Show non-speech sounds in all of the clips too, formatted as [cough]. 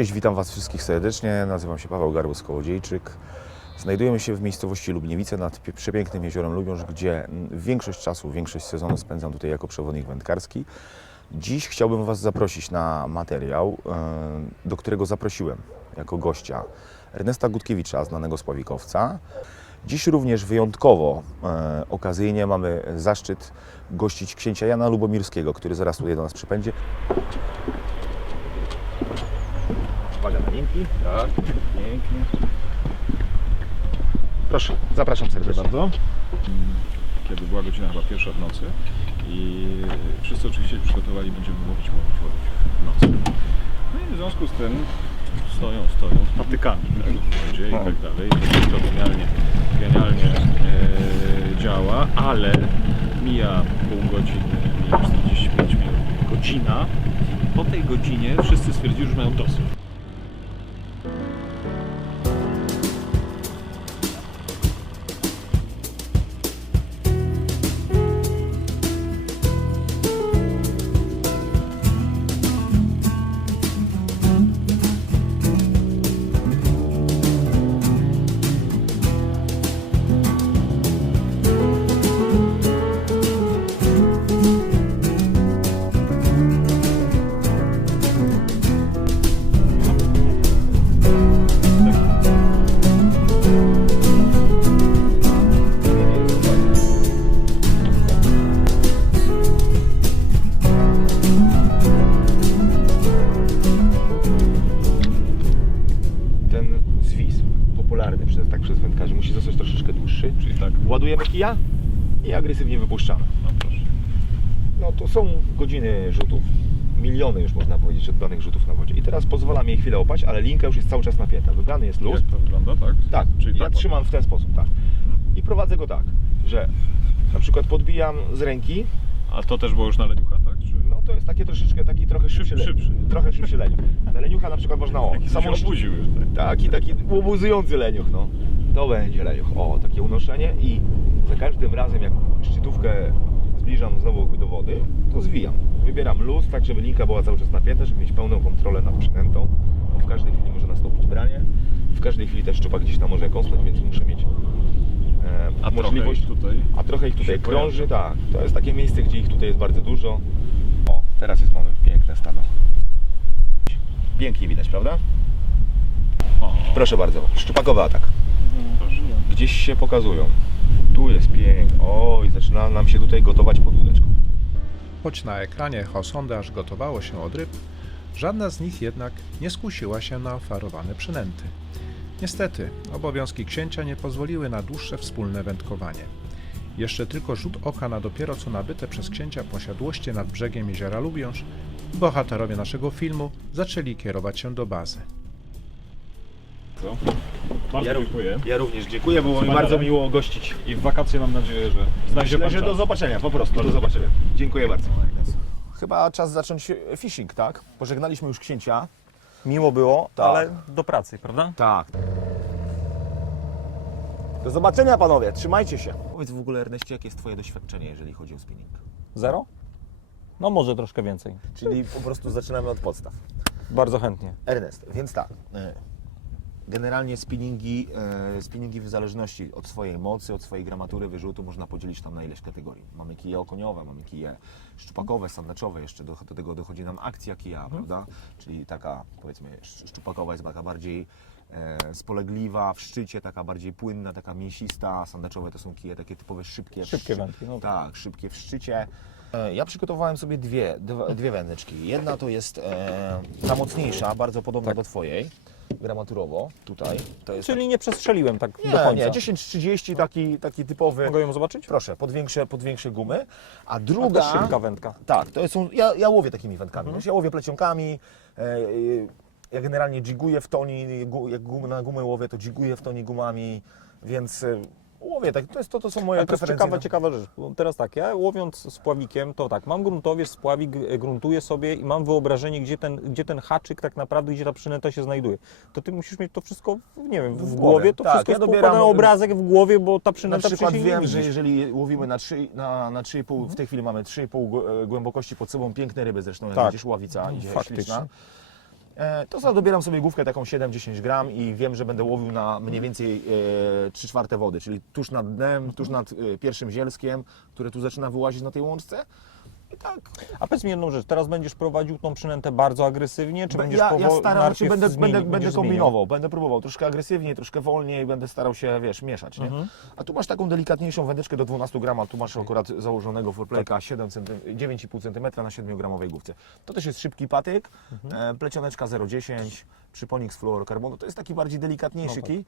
Cześć, witam Was wszystkich serdecznie. Nazywam się Paweł Garbus-Kołodziejczyk. Znajdujemy się w miejscowości Lubniewice nad przepięknym jeziorem Lubiąż, gdzie większość czasu, większość sezonu spędzam tutaj jako przewodnik wędkarski. Dziś chciałbym Was zaprosić na materiał, e, do którego zaprosiłem jako gościa Ernesta Gutkiewicza, znanego sławikowca. Dziś również wyjątkowo, e, okazyjnie mamy zaszczyt gościć księcia Jana Lubomirskiego, który zaraz tutaj do nas przypędzie. Uwaga na linki. Tak, pięknie. Proszę, zapraszam serdecznie. bardzo. Kiedy była godzina chyba pierwsza w nocy i wszyscy oczywiście przygotowali, będziemy łowić, łowić, łowić w nocy. No i w związku z tym stoją, stoją z patykami tak, w wodzie i tak dalej. To wszystko genialnie, genialnie e, działa, ale mija pół godziny, mija 45 minut, godzina. Po tej godzinie wszyscy stwierdzili, że mają dosyć. Agresywnie wypuszczamy. no proszę. No to są godziny rzutów, miliony już można powiedzieć oddanych rzutów na wodzie. I teraz pozwalam jej chwilę opać, ale linka już jest cały czas napięta. Wybrany jest luz. Jak to wygląda, tak? Tak, Czyli ja tak, trzymam w ten sposób, tak. I prowadzę go tak, że na przykład podbijam z ręki, A to też było już na leniucha, tak? Czy... no to jest takie troszeczkę taki trochę szybszy, Szyb- szybszy. leniuch. Trochę szybszy leniuch. Na leniucha na przykład można o, samą- obudził już, tak? Taki, taki łobuzujący leniuch, no. To będzie leniuch. O, takie unoszenie i za każdym razem jak szczytówkę zbliżam znowu do wody, to zwijam. Wybieram luz, tak żeby linka była cały czas napięta, żeby mieć pełną kontrolę nad przynętą. Bo w każdej chwili może nastąpić branie. W każdej chwili też szczupak gdzieś tam może kąsnąć, więc muszę mieć e, A możliwość... trochę tutaj A trochę ich tutaj krąży, tak. To jest takie miejsce, gdzie ich tutaj jest bardzo dużo. O, teraz jest mamy piękne stado. Pięknie widać, prawda? O, Proszę bardzo, szczupakowy atak. Gdzieś się pokazują. Tu jest pięknie. Oj, zaczyna nam się tutaj gotować pod łódeczką. Choć na ekranie sondaż gotowało się od ryb, żadna z nich jednak nie skusiła się na oferowane przynęty. Niestety, obowiązki księcia nie pozwoliły na dłuższe wspólne wędkowanie. Jeszcze tylko rzut oka na dopiero co nabyte przez księcia posiadłości nad brzegiem jeziora Lubiąż bohaterowie naszego filmu zaczęli kierować się do bazy. Co? Bardzo Ja ró- dziękuję. Ja również dziękuję, było mi Wspaniale. bardzo miło gościć. I w wakacje mam nadzieję, że znajdzie Myślę, pan że czas. do zobaczenia, po prostu, do zobaczenia. Dziękuję bardzo. Chyba czas zacząć fishing, tak? Pożegnaliśmy już księcia. Miło było, tak. ale do pracy, prawda? Tak. Do zobaczenia panowie, trzymajcie się. Powiedz w ogóle Erneście, jakie jest twoje doświadczenie, jeżeli chodzi o spinning? Zero? No może troszkę więcej. Czyli po prostu zaczynamy od podstaw. Bardzo chętnie. Ernest, więc tak. e, Generalnie spinningi, e, spinningi w zależności od swojej mocy, od swojej gramatury wyrzutu można podzielić tam na ileś kategorii. Mamy kije okoniowe, mamy kije szczupakowe, sandaczowe, jeszcze do, do tego dochodzi nam akcja kija, prawda? Czyli taka powiedzmy sz- szczupakowa jest taka bardziej e, spolegliwa w szczycie, taka bardziej płynna, taka mięsista, sandaczowe to są kije takie typowe szybkie. Szybkie wędki, no. Tak, szybkie w szczycie. E, Ja przygotowałem sobie dwie, dwie wędeczki. Jedna to jest e, ta mocniejsza, bardzo podobna do Twojej, gramaturowo, tutaj. To jest Czyli nie przestrzeliłem tak taki, do nie, końca. nie, 10-30, taki, taki typowy. Mogę ją zobaczyć? Proszę, pod większe, pod większe gumy. A druga... to szybka wędka. Tak, to są, ja, ja łowię takimi wędkami. Mhm. Ja łowię plecionkami, e, e, ja generalnie jiguję w toni, jak gum, na gumę łowię, to jiguję w toni gumami, więc e, łowię, tak, to, jest, to, to są moje Ale to jest preferencje. ciekawa, na- ciekawa rzecz. Bo teraz tak, ja łowiąc spławikiem, to tak, mam gruntowiec, spławik, e, gruntuję sobie i mam wyobrażenie, gdzie ten, gdzie ten haczyk tak naprawdę, gdzie ta przynęta się znajduje. To ty musisz mieć to wszystko, w- nie wiem, w, W głowie. głowie, to Tak, wszystko ja jest dobieram- poukładany obrazek w głowie, bo ta Na przynęta przykład przecież jej wiem, nie że widzisz. jeżeli łowimy na 3,5 na, na 3,5 w tej chwili mamy 3,5 głę- głębokości pod sobą, piękne ryby zresztą, jak Tak. widzisz, ławica idzie Faktycznie. śliczna. E, to za dobieram sobie główkę taką 7-10 gram i wiem, że będę łowił na mniej więcej e, 3 czwarte wody, czyli tuż nad dnem, tuż nad e, pierwszym zielskiem, które tu zaczyna wyłazić na tej łączce. Tak, A powiedz mi jedną rzecz, teraz będziesz prowadził tą przynętę bardzo agresywnie, czy będziesz ja, ja powoli- staram się, będę, będę, będę kombinował, będę próbował troszkę agresywniej, troszkę wolniej, będę starał się, wiesz, mieszać, nie? Mhm. A tu masz taką delikatniejszą wędeczkę do 12 gram, a tu masz akurat założonego forplayka 7 cm, 9,5 cm na 7 gramowej główce. To też jest szybki patyk, Mhm. e, plecioneczka 0,10, przyponik z fluorokarbonu, to jest taki bardziej delikatniejszy No tak. kij,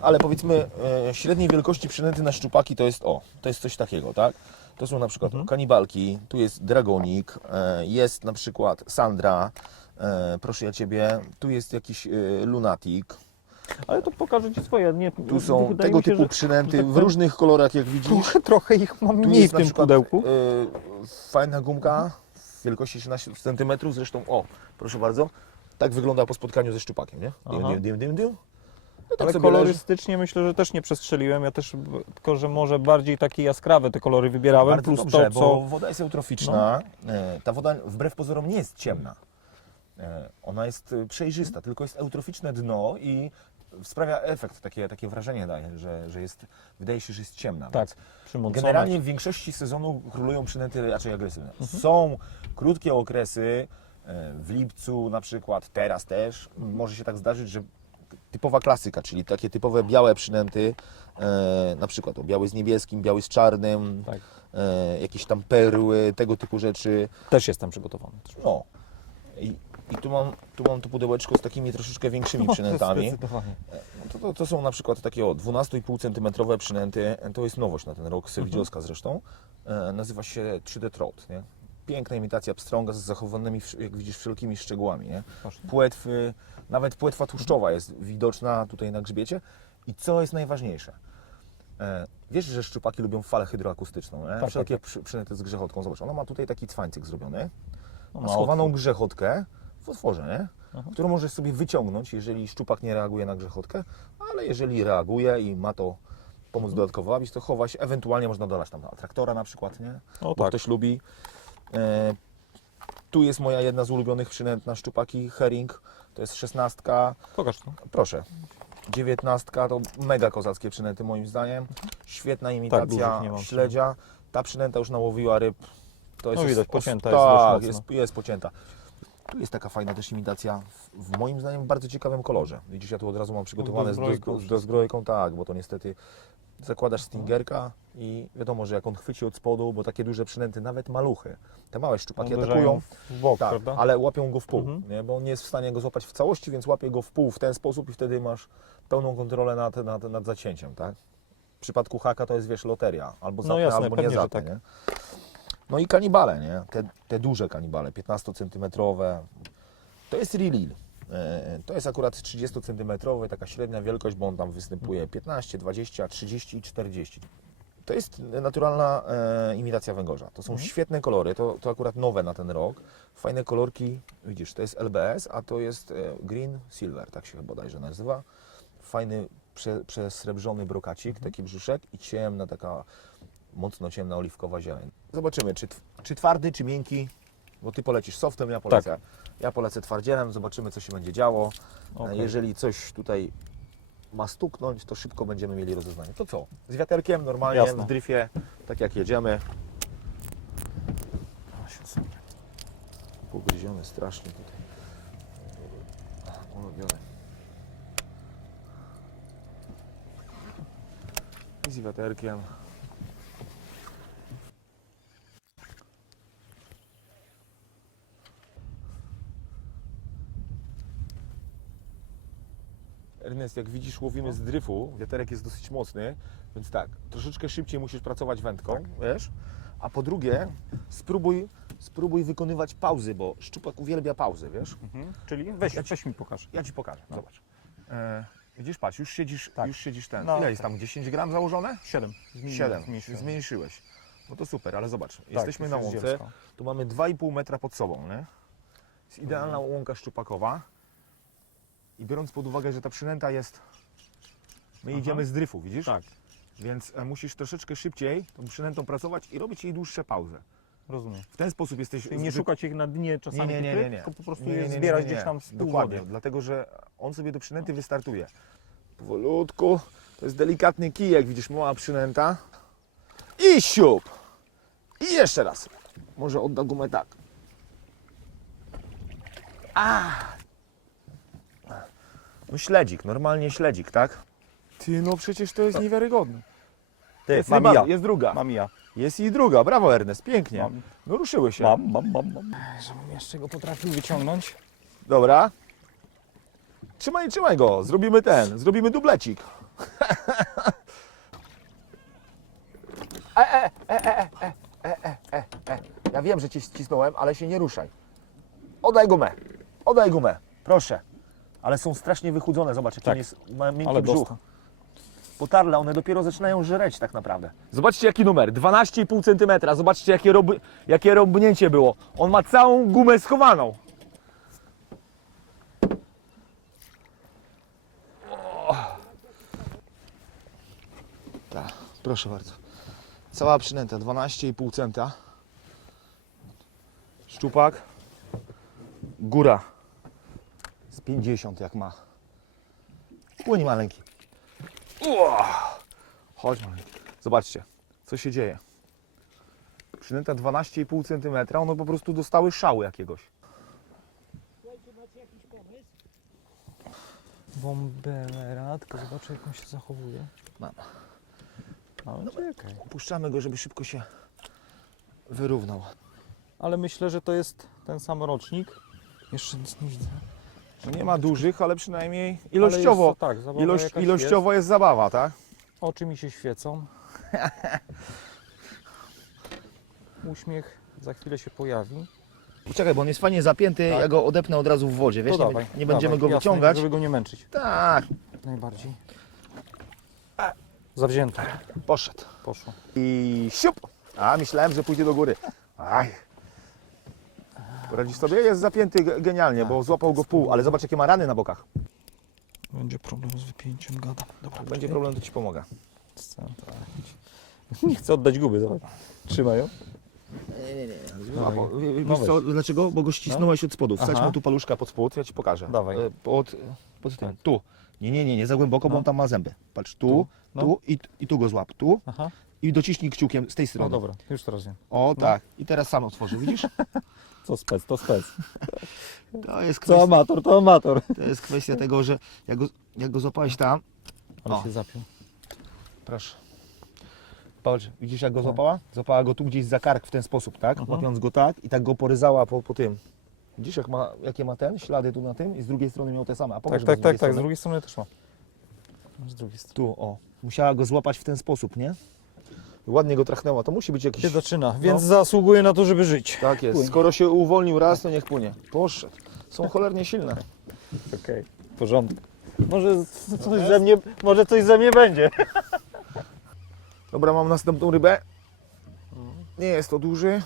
ale powiedzmy e, średniej wielkości przynęty na szczupaki to jest, o, to jest coś takiego, tak? To są na przykład Mhm. kanibalki, tu jest dragonik, e, jest na przykład Sandra, e, proszę ja Ciebie, tu jest jakiś e, lunatik, Ale to pokażę Ci swoje. Nie, tu są wydaje tego się, typu że przynęty tak w różnych kolorach, jak widzisz. Trochę, trochę ich mam Tu mniej w tym przykład pudełku. e, fajna gumka w wielkości 13 cm, zresztą, o, proszę bardzo, tak wygląda po spotkaniu ze szczupakiem, nie? Dym, dym, dym, dym, dym. No tak Ale sobie leży. kolorystycznie myślę, że też nie przestrzeliłem. Ja też tylko, że może bardziej takie jaskrawe te kolory wybierałem, Bardzo plus dobrze, to, bo co. woda jest eutroficzna. E, Ta woda wbrew pozorom nie jest ciemna. E, Ona jest e, przejrzysta, tylko jest eutroficzne dno i sprawia efekt, takie, takie wrażenie daje, że, że jest, wydaje się, że jest ciemna. Tak. Generalnie w większości sezonu królują przynęty raczej agresywne. Mhm. Są krótkie okresy, w lipcu na przykład, teraz też, może się tak zdarzyć, że typowa klasyka, czyli takie typowe białe przynęty, e, na przykład o, biały z niebieskim, biały z czarnym, Tak. e, jakieś tam perły, tego typu rzeczy. Też jestem przygotowany. No. I, i tu, mam, tu mam to pudełeczko z takimi troszeczkę większymi przynętami. Zdecydowanie. No to, to, to są na przykład takie o 12,5 cm przynęty. To jest nowość na ten rok, Sewidziowska zresztą. E, nazywa się 3D Trout. Nie? Piękna imitacja pstrąga z zachowanymi, wsz- jak widzisz, wszelkimi szczegółami. Nie? Płetwy, nawet płetwa tłuszczowa jest widoczna tutaj na grzbiecie. I co jest najważniejsze? E, wiesz, że szczupaki lubią falę hydroakustyczną. Nie? tak, Wszelkie tak. przy- przynęty z grzechotką. Zobacz, ona ma tutaj taki cwańcyk zrobiony. No, Ma schowaną otwór. grzechotkę w otworze, nie? Aha. którą możesz sobie wyciągnąć, jeżeli szczupak nie reaguje na grzechotkę, ale jeżeli reaguje i ma to pomóc dodatkowo łapić, to chować. Ewentualnie można dodać tam atraktora na przykład, nie? O Bo tak. ktoś lubi. E, tu jest moja jedna z ulubionych przynęt na szczupaki, herring. To jest szesnastka. Pokaż to. Proszę. Dziewiętnastka to mega kozackie przynęty moim zdaniem. Świetna dużych imitacja nie mam śledzia. Ta przynęta już nałowiła ryb. To No widać, os- pocięta tak, jest dość mocno. jest, jest pocięta. Tu jest taka fajna też imitacja w, w moim zdaniem bardzo ciekawym kolorze. Widzisz, ja tu od razu mam przygotowane z, dozbrojką, tak, bo to niestety zakładasz stingerka i wiadomo, że jak on chwyci od spodu, bo takie duże przynęty, nawet maluchy, te małe szczupaki Uderzają atakują, w bok, tak, prawda? ale łapią go w pół, Mhm. nie? bo on nie jest w stanie go złapać w całości, więc łapie go w pół w ten sposób i wtedy masz pełną kontrolę nad, nad, nad zacięciem, tak? W przypadku haka to jest, wiesz, loteria, albo No zapnę, jasne, albo nie że zapnę, tak. nie? No i kanibale, nie? Te, te duże kanibale, 15 cm. To jest Rilil. E, To jest akurat 30 cm, taka średnia wielkość, bo on tam występuje 15, 20, 30 i 40. To jest naturalna e, imitacja węgorza. To są Mhm. świetne kolory, to, to akurat nowe na ten rok. Fajne kolorki, widzisz, to jest LBS, a to jest e, Green Silver, tak się chyba bodajże nazywa. Fajny, prze, przesrebrzony brokacik, taki brzuszek i ciemna, taka mocno ciemna oliwkowa zieleń. Zobaczymy, czy, czy twardy, czy miękki, bo Ty polecisz softem, ja polecę, ja polecę twardzielem, zobaczymy, co się będzie działo. E, Okej. Jeżeli coś tutaj ma stuknąć, to szybko będziemy mieli rozeznanie. To co? Z wiaterkiem normalnie Jasne. w dryfie, tak jak jedziemy. Pogryzione strasznie tutaj. Ulubione. I z wiaterkiem. Ernest, jak widzisz, łowimy z dryfu. Wiaterek jest dosyć mocny, więc tak, troszeczkę szybciej musisz pracować wędką, wiesz? A po drugie, spróbuj, spróbuj wykonywać pauzy, bo szczupak uwielbia pauzy, wiesz? Mhm. Czyli weź, Ja ci- weź mi pokaż. Ja Ci pokażę, zobacz. E, widzisz, patrz, już siedzisz, Tak. już siedzisz ten. No, Ile jest tak. tam? 10 gram założone? 7. 7. Zmniejszyłem. Zmniejszyłeś. No to super, ale zobacz, Tak, jesteśmy na jest łące, tu mamy 2,5 metra pod sobą, nie? Jest idealna łąka szczupakowa. I biorąc pod uwagę, że ta przynęta jest... My Aha. idziemy z dryfu, widzisz? Tak. Więc e, musisz troszeczkę szybciej tą przynętą pracować i robić jej dłuższe pauzy. Rozumiem. W ten sposób jesteś... Czyli nie zbyt- szukać ich na dnie czasami nie, nie, nie, nie. tylko po prostu je zbierać gdzieś tam z Dokładnie, wody. dlatego że on sobie do przynęty wystartuje. Powolutku, to jest delikatny kijek, widzisz, mała przynęta. I siup! I jeszcze raz. Może odda gumę tak. A! No śledzik, normalnie śledzik, tak? Ty, no przecież to jest niewiarygodne. Ty, Jest, mam ja. jest druga. Mam ja. Jest i druga, brawo Ernest, pięknie. Mam. No ruszyły się. Mam, mam, mam, mam. Żebym jeszcze go potrafił wyciągnąć. Dobra. Trzymaj, trzymaj go. Zrobimy ten, zrobimy dublecik. E, e, e, e, e, e, e, e, e. Ja wiem, że cię ścisnąłem, ale się nie ruszaj. Oddaj gumę. Oddaj gumę. Proszę. Ale są strasznie wychudzone. Zobacz, jaki Tak. on jest, ma miękki Ale brzuch. dostał. Potarle, one dopiero zaczynają żreć tak naprawdę. Zobaczcie jaki numer, 12,5 cm. Zobaczcie jakie, rob, jakie robnięcie było. On ma całą gumę schowaną. Tak, proszę bardzo. Cała przynęta, 12,5 centa. Szczupak. Góra. Z 50 jak ma. Płyń maleńki. Ua! Chodź maleńki. Zobaczcie, co się dzieje. Przynęta 12,5 cm, one po prostu dostały szału jakiegoś. Bombera, tylko zobaczę jak on się zachowuje. Mam. No, czekaj. Puszczamy go, żeby szybko się wyrównał. Ale myślę, że to jest ten sam rocznik. Jeszcze nic nie widzę. No nie ma dużych, ale przynajmniej ilościowo, jest tak, zabawa ilość, ilościowo jest. zabawa, tak? Jest. Oczy mi się świecą. [laughs] Uśmiech za chwilę się pojawi. Poczekaj, bo on jest fajnie zapięty, Tak. ja go odepnę od razu w wodzie, wiesz, to nie, dawaj, nie będziemy dawaj, go jasne, wyciągać. Żeby go nie męczyć. Tak, Najbardziej. Zawzięto. poszedł. Poszło. I siup! A, myślałem, że pójdzie do góry. Aj. Poradzisz sobie? Jest zapięty ge- genialnie, bo złapał go pół, ale zobacz jakie ma rany na bokach. Będzie problem z wypięciem gada. Dobra, Jak będzie problem, to Ci pomogę. Nie chcę oddać guby, zobacz. Trzymaj ją. Nie, nie, nie. Dawaj. bo, wie- No wiesz co, dlaczego? Bo go ścisnąłeś od spodu. Wsadź Aha. mu tu paluszka pod spód, ja Ci pokażę. Dawaj. E, Pod, pod tym. Tak. Tu. Nie, nie, nie, nie za głęboko, bo No. on tam ma zęby. Patrz, tu, Tu, tu, no. i, i tu go złap. Tu Aha. i dociśnij kciukiem z tej No strony. dobra, już teraz wiem. O tak. I teraz sam otworzy, widzisz? [laughs] Co spec, to spec. To jest Co kwestia, amator, to amator. to jest kwestia tego, że jak go, jak go złapałeś tam, Ale O. się zapiął. Proszę. Patrz, widzisz jak go złapała? Złapała go tu gdzieś za kark w ten sposób, tak? Mhm. Łapiąc go tak i tak go poryzała po, po tym. Widzisz jak ma, jakie ma ten? Ślady tu na tym i z drugiej strony miał te same. A pokaż Tak, go tak, z tak, tak. Z strony. drugiej strony też ma. Z drugiej strony. Tu, o. Musiała go złapać w ten sposób, nie? Ładnie go trachnęła. To musi być jakiś... Się zaczyna, więc zasługuje na to, żeby żyć. Tak jest. Płynie. Skoro się uwolnił raz, to niech płynie. Poszedł. Są cholernie silne. Okej, w porządku. Może coś ze mnie, może coś ze mnie będzie. Dobra, mam następną rybę. Nie jest to duży.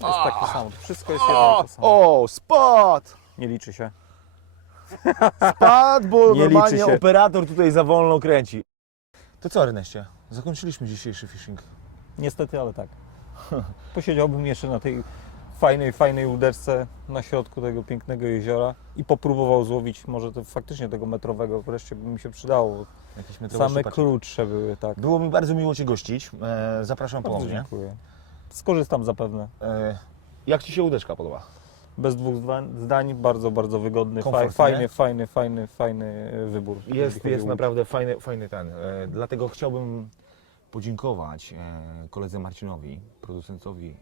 Jest taki sam. Wszystko jest jedno i to samo. o spadł! Nie liczy się. Spadł, bo Nie normalnie liczy się. operator tutaj za wolno kręci. To co, Erneście? Zakończyliśmy dzisiejszy fishing. Niestety, ale tak. [laughs] Posiedziałbym jeszcze na tej fajnej, fajnej łódeczce na środku tego pięknego jeziora i popróbował złowić może to faktycznie tego metrowego. Wreszcie by mi się przydało. Same szczupaczki. krótsze były, tak. Było mi bardzo miło Cię gościć. E, zapraszam Bardzo ponownie. dziękuję. Skorzystam zapewne. E, jak Ci się łódeczka podoba? Bez dwóch zdań, bardzo, bardzo wygodny, Komfort, faj, fajny, fajny, fajny, fajny e, wybór. Jest, jest naprawdę fajny, fajny ten. E, dlatego chciałbym podziękować e, koledze Marcinowi, producentowi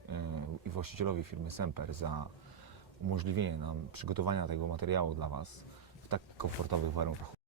i właścicielowi firmy Semper za umożliwienie nam przygotowania tego materiału dla Was w tak komfortowych warunkach.